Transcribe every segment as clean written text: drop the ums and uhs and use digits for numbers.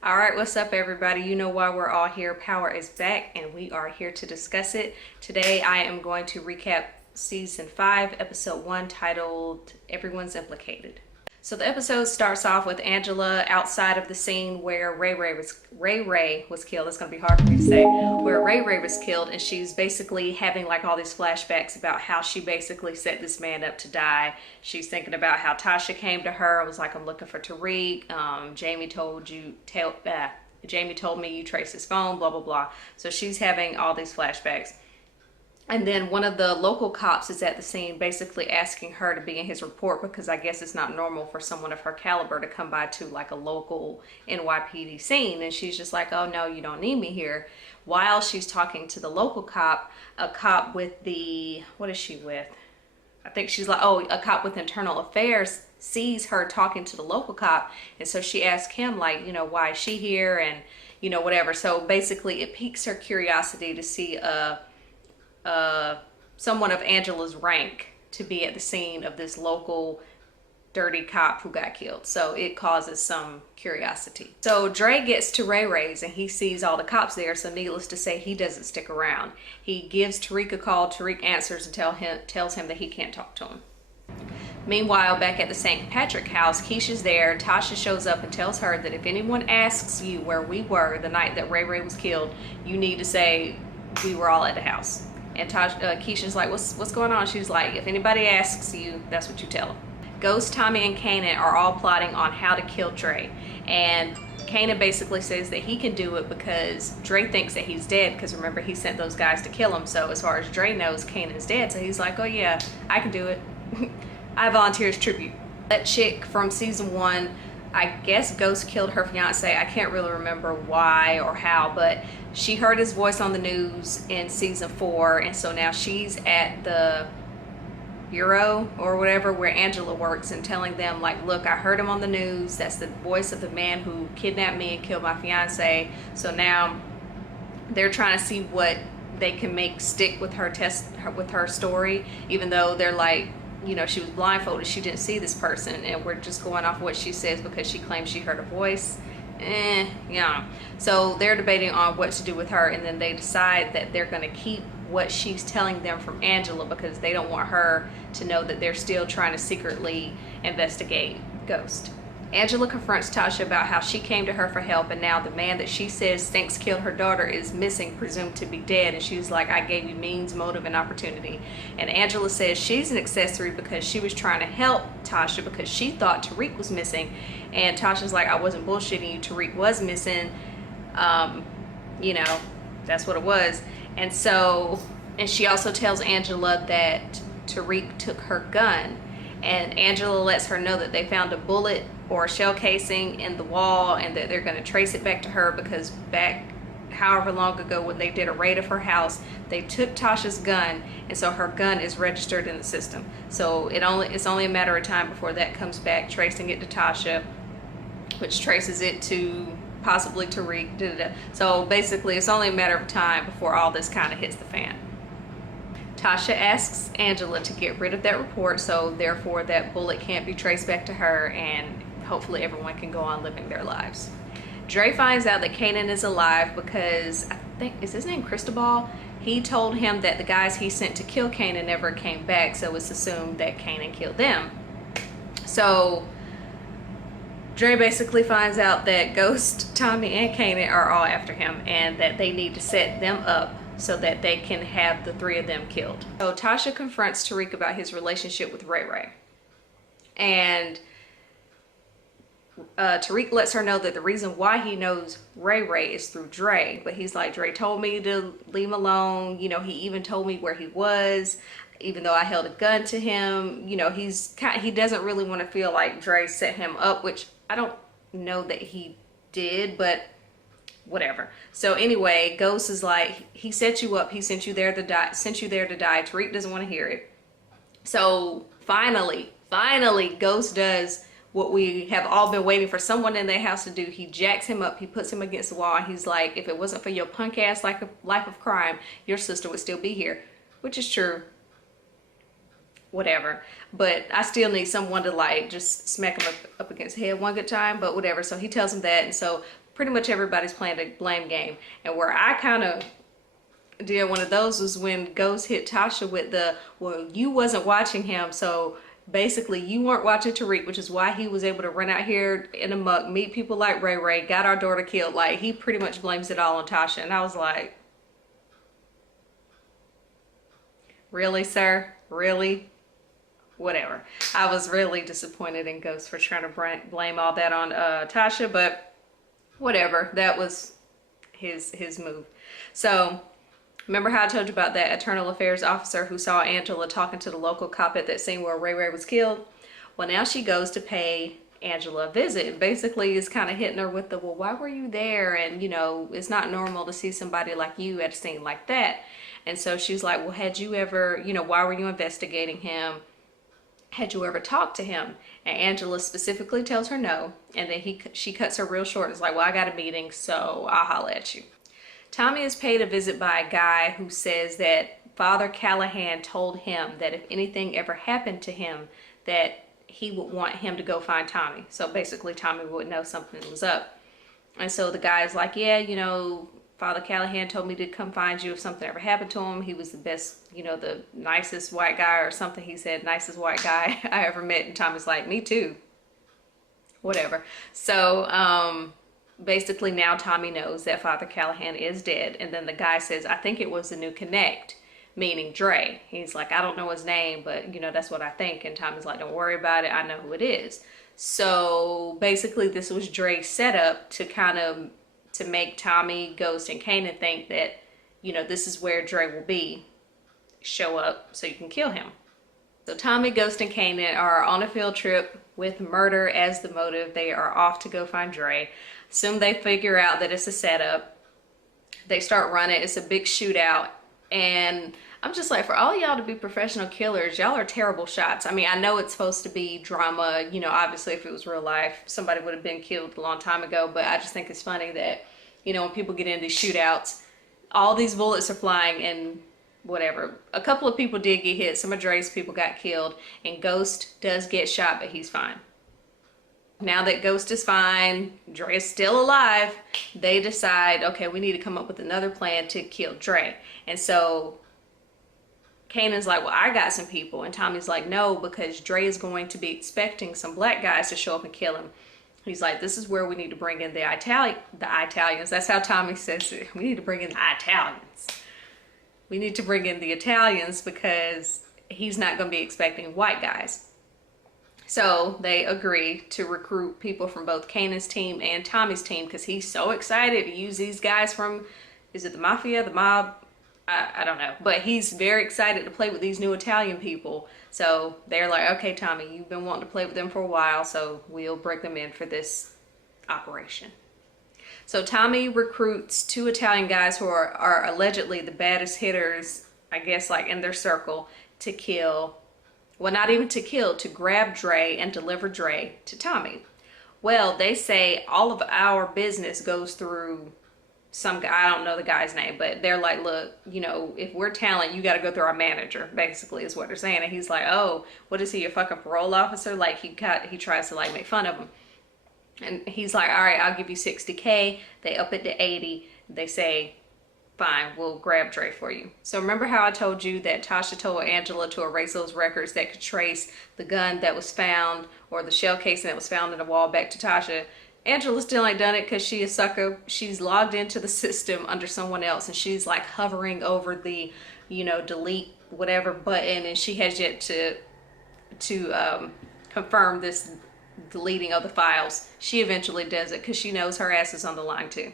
All right, what's up, everybody? You know why we're all here. Power is back, and we are here to discuss it. Today, I am going to recap season 5, episode 1, titled Everyone's Implicated. So the episode starts off with Angela outside of the scene where Ray Ray was killed. It's going to be hard for me to say. Where Ray Ray was killed, and she's basically having like all these flashbacks about how she basically set this man up to die. She's thinking about how Tasha came to her and was like, "I'm looking for Tariq. Jamie told me you traced his phone. Blah blah blah." So she's having all these flashbacks. And then one of the local cops is at the scene basically asking her to be in his report because I guess it's not normal for someone of her caliber to come by to like a local NYPD scene. And she's just like, "Oh no, you don't need me here." While she's talking to the local cop, a cop with what is she with? I think she's like, oh, a cop with internal affairs sees her talking to the local cop. And so she asks him like, why is she here? And, whatever. So basically it piques her curiosity to see someone of Angela's rank to be at the scene of this local dirty cop who got killed. So it causes some curiosity. So Dre gets to Ray Ray's and he sees all the cops there. So needless to say, he doesn't stick around. He gives Tariq a call. Tariq answers and tells him that he can't talk to him. Meanwhile, back at the St. Patrick house, Keisha's there. Tasha shows up and tells her that if anyone asks you where we were the night that Ray Ray was killed, you need to say we were all at the house. And Keisha's like, what's going on? She's like, if anybody asks you, that's what you tell them. Ghost, Tommy, and Kanan are all plotting on how to kill Dre. And Kanan basically says that he can do it because Dre thinks that he's dead, because remember, he sent those guys to kill him. So as far as Dre knows, Kanan's dead. So he's like, oh yeah, I can do it. I volunteer as tribute. That chick from season 1, I guess Ghost killed her fiance. I can't really remember why or how, but she heard his voice on the news in season 4, and so now she's at the bureau or whatever where Angela works and telling them like, look, I heard him on the news. That's the voice of the man who kidnapped me and killed my fiance. So now they're trying to see what they can make stick with her story, even though they're like, she was blindfolded, she didn't see this person, and we're just going off what she says because she claims she heard a voice. Yeah. So they're debating on what to do with her, and then they decide that they're going to keep what she's telling them from Angela because they don't want her to know that they're still trying to secretly investigate Ghost. Angela confronts Tasha about how she came to her for help, and now the man that she says thinks killed her daughter is missing, presumed to be dead. And she's like, I gave you means, motive, and opportunity. And Angela says she's an accessory because she was trying to help Tasha because she thought Tariq was missing. And Tasha's like, I wasn't bullshitting you. Tariq was missing. That's what it was. And she also tells Angela that Tariq took her gun. And Angela lets her know that they found a bullet or a shell casing in the wall and that they're going to trace it back to her because back however long ago when they did a raid of her house, they took Tasha's gun, and so her gun is registered in the system. So it's only a matter of time before that comes back, tracing it to Tasha, which traces it to possibly Tariq. So basically it's only a matter of time before all this kind of hits the fan. Tasha asks Angela to get rid of that report, so therefore that bullet can't be traced back to her, and hopefully everyone can go on living their lives. Dre finds out that Kanan is alive because, I think, is his name Cristobal? He told him that the guys he sent to kill Kanan never came back, so it's assumed that Kanan killed them. So Dre basically finds out that Ghost, Tommy, and Kanan are all after him, and that they need to set them up so that they can have the 3 of them killed. So Tasha confronts Tariq about his relationship with Ray Ray. And Tariq lets her know that the reason why he knows Ray Ray is through Dre. But he's like, Dre told me to leave him alone. He even told me where he was, even though I held a gun to him. He doesn't really want to feel like Dre set him up, which I don't know that he did, but whatever. So anyway, Ghost is like, he set you up, he sent you there to die. Tariq doesn't want to hear it. So finally Ghost does what we have all been waiting for someone in their house to do. He jacks him up, he puts him against the wall, and he's like, if it wasn't for your punk ass life of crime, your sister would still be here. Which is true. Whatever. But I still need someone to like just smack him up against the head one good time, but whatever. So he tells him that, and so pretty much everybody's playing a blame game. And where I kind of did one of those was when Ghost hit Tasha with the, well, you wasn't watching him, so basically you weren't watching Tariq, which is why he was able to run out here in a muck, meet people like Ray Ray, got our daughter killed. Like, he pretty much blames it all on Tasha. And I was like, really, sir? Really? Whatever. I was really disappointed in Ghost for trying to blame all that on Tasha, but whatever. That was his move. So remember how I told you about that internal affairs officer who saw Angela talking to the local cop at that scene where Ray Ray was killed? Well, now she goes to pay Angela a visit and basically is kind of hitting her with the, well, why were you there? And, you know, it's not normal to see somebody like you at a scene like that. And so she's like, well, had you ever, you know, why were you investigating him? Had you ever talked to him? And Angela specifically tells her no. And then she cuts her real short. It's like, well, I got a meeting, so I'll holler at you. Tommy is paid a visit by a guy who says that Father Callahan told him that if anything ever happened to him, that he would want him to go find Tommy. So basically Tommy would know something was up. And so the guy's like, yeah, you know, Father Callahan told me to come find you if something ever happened to him. He was the best, you know, the nicest white guy or something. He said, nicest white guy I ever met. And Tommy's like, me too. Whatever. So basically now Tommy knows that Father Callahan is dead. And then the guy says, I think it was the new connect, meaning Dre. He's like, I don't know his name, but you know, that's what I think. And Tommy's like, don't worry about it. I know who it is. So basically this was Dre's setup to kind of to make Tommy, Ghost, and Kanan think that, you know, this is where Dre will be. Show up so you can kill him. So Tommy, Ghost, and Kanan are on a field trip with murder as the motive. They are off to go find Dre. Soon they figure out that it's a setup. They start running. It's a big shootout. And I'm just like, for all y'all to be professional killers, y'all are terrible shots. I mean, I know it's supposed to be drama. You know, obviously if it was real life, somebody would have been killed a long time ago. But I just think it's funny that, you know, when people get into these shootouts, all these bullets are flying and whatever. A couple of people did get hit. Some of Dre's people got killed. And Ghost does get shot, but he's fine. Now that Ghost is fine, Dre is still alive, they decide, okay, we need to come up with another plan to kill Dre. And so Kanan's like, well, I got some people. And Tommy's like, no, because Dre is going to be expecting some black guys to show up and kill him. He's like, this is where we need to bring in the Italians. That's how Tommy says it. We need to bring in the Italians. We need to bring in the Italians because he's not going to be expecting white guys. So they agree to recruit people from both Kanan's team and Tommy's team because he's so excited to use these guys from, is it the Mafia, the mob? I don't know. But he's very excited to play with these new Italian people. So they're like, okay, Tommy, you've been wanting to play with them for a while, so we'll bring them in for this operation. So Tommy recruits 2 Italian guys who are allegedly the baddest hitters, I guess, like in their circle, to kill. Well, not even to kill, to grab Dre and deliver Dre to Tommy. Well, they say all of our business goes through some guy, I don't know the guy's name, but they're like, look, you know, if we're talent, you got to go through our manager, basically is what they're saying. And he's like, oh, what is he, a fucking parole officer? Like he tries to like make fun of him. And he's like, all right, I'll give you $60K. They up it to 80. They say, fine, we'll grab Dre for you. So remember how I told you that Tasha told Angela to erase those records that could trace the gun that was found or the shell casing that was found in the wall back to Tasha? Angela still ain't done it because she is sucker. She's logged into the system under someone else and she's like hovering over the, you know, delete whatever button, and she has yet to confirm this deleting of the files. She eventually does it because she knows her ass is on the line too.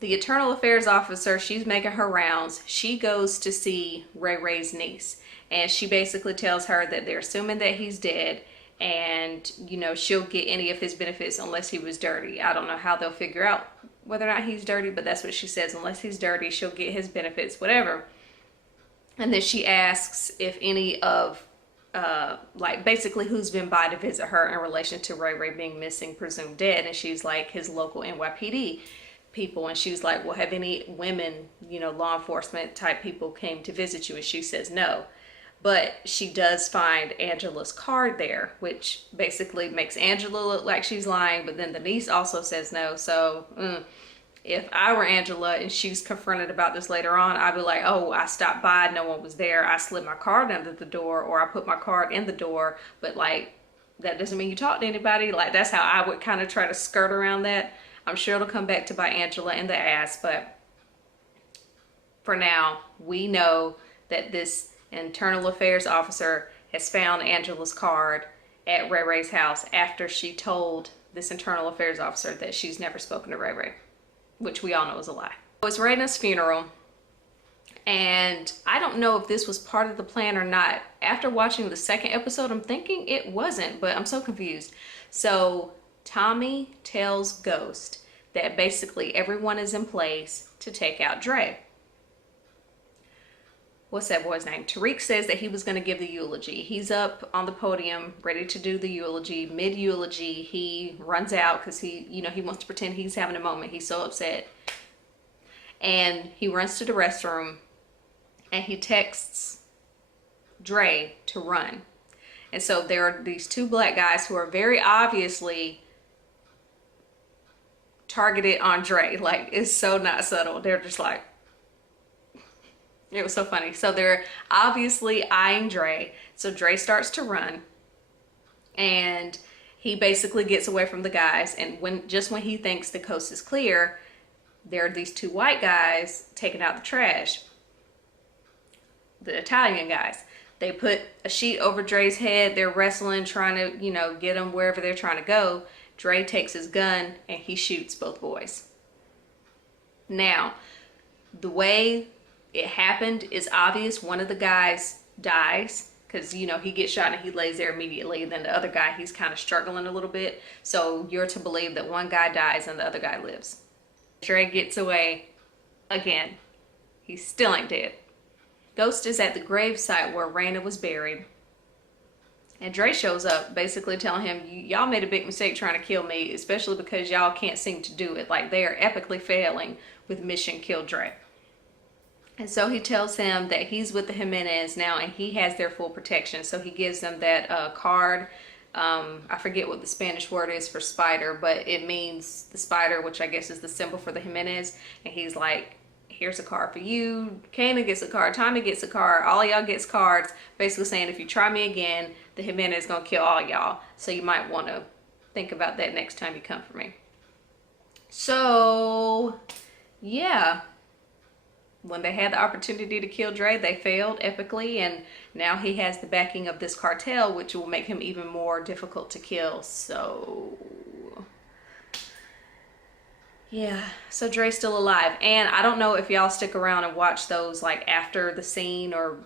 The Internal Affairs officer, she's making her rounds. She goes to see Ray Ray's niece, and she basically tells her that they're assuming that he's dead, and you know, she'll get any of his benefits unless he was dirty. I don't know how they'll figure out whether or not he's dirty, but that's what she says. Unless he's dirty, she'll get his benefits, whatever. And then she asks if any of like basically who's been by to visit her in relation to Ray Ray being missing, presumed dead. And she's like, his local NYPD people. And she was like, well, have any women, you know, law enforcement type people came to visit you? And she says no. But she does find Angela's card there, which basically makes Angela look like she's lying, but then the niece also says no. So if I were Angela and she's confronted about this later on, I'd be like, oh, I stopped by, no one was there, I slid my card under the door, or I put my card in the door, but like, that doesn't mean you talk to anybody. Like, that's how I would kind of try to skirt around that. I'm sure it'll come back to bite Angela in the ass, but for now, we know that this internal affairs officer has found Angela's card at Ray Ray's house after she told this internal affairs officer that she's never spoken to Ray Ray, which we all know is a lie. It was Raina's funeral, and I don't know if this was part of the plan or not. After watching the second episode, I'm thinking it wasn't, but I'm so confused. So Tommy tells Ghost that basically everyone is in place to take out Dre. What's that boy's name? Tariq says that he was going to give the eulogy. He's up on the podium ready to do the eulogy. Mid-eulogy, he runs out because he wants to pretend he's having a moment. He's so upset. And he runs to the restroom and he texts Dre to run. And so there are these two black guys who are very obviously targeted on Dre. Like, it's so not subtle. They're just like, it was so funny. So they're obviously eyeing Dre. So Dre starts to run and he basically gets away from the guys. And when he thinks the coast is clear, there are these two white guys taking out the trash. The Italian guys. They put a sheet over Dre's head. They're wrestling, trying to, get him wherever they're trying to go. Dre takes his gun and he shoots both boys. Now, the way it happened is obvious. One of the guys dies because, he gets shot and he lays there immediately. And then the other guy, he's kind of struggling a little bit. So you're to believe that one guy dies and the other guy lives. Dre gets away again. He still ain't dead. Ghost is at the gravesite where Raina was buried. And Dre shows up basically telling him, y'all made a big mistake trying to kill me, especially because y'all can't seem to do it. Like, they are epically failing with mission kill Dre. And so he tells him that he's with the Jimenez now and he has their full protection. So he gives them that card. I forget what the Spanish word is for spider, but it means the spider, which I guess is the symbol for the Jimenez. And he's like, here's a card for you. Kana gets a card. Tommy gets a card. All y'all gets cards. Basically saying, if you try me again, the Jimenez is going to kill all y'all. So you might want to think about that next time you come for me. So, yeah. When they had the opportunity to kill Dre, they failed epically, and now he has the backing of this cartel, which will make him even more difficult to kill. So, yeah. So Dre's still alive, and I don't know if y'all stick around and watch those like after the scene or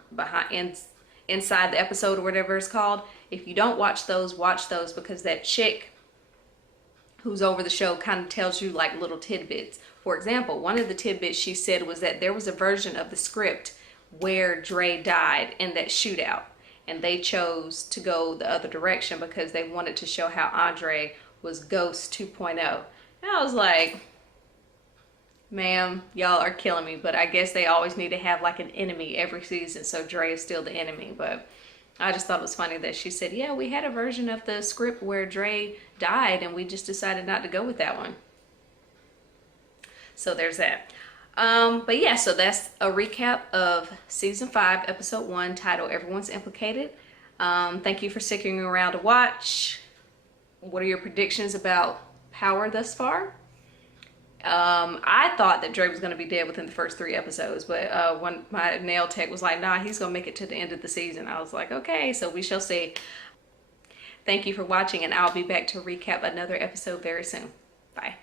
inside the episode or whatever it's called. If you don't watch those because that chick who's over the show kind of tells you like little tidbits. For example, one of the tidbits she said was that there was a version of the script where Dre died in that shootout, and they chose to go the other direction because they wanted to show how Andre was Ghost 2.0. And I was like, ma'am, y'all are killing me, but I guess they always need to have like an enemy every season, so Dre is still the enemy. But I just thought it was funny that she said, yeah, we had a version of the script where Dre died and we just decided not to go with that one. So there's that. But yeah, so that's a recap of season 5, episode 1, titled Everyone's Implicated. Thank you for sticking around to watch. What are your predictions about Power thus far? I thought that Dre was going to be dead within the first 3 episodes, but when my nail tech was like, nah, he's going to make it to the end of the season. I was like, okay, so we shall see. Thank you for watching, and I'll be back to recap another episode very soon. Bye.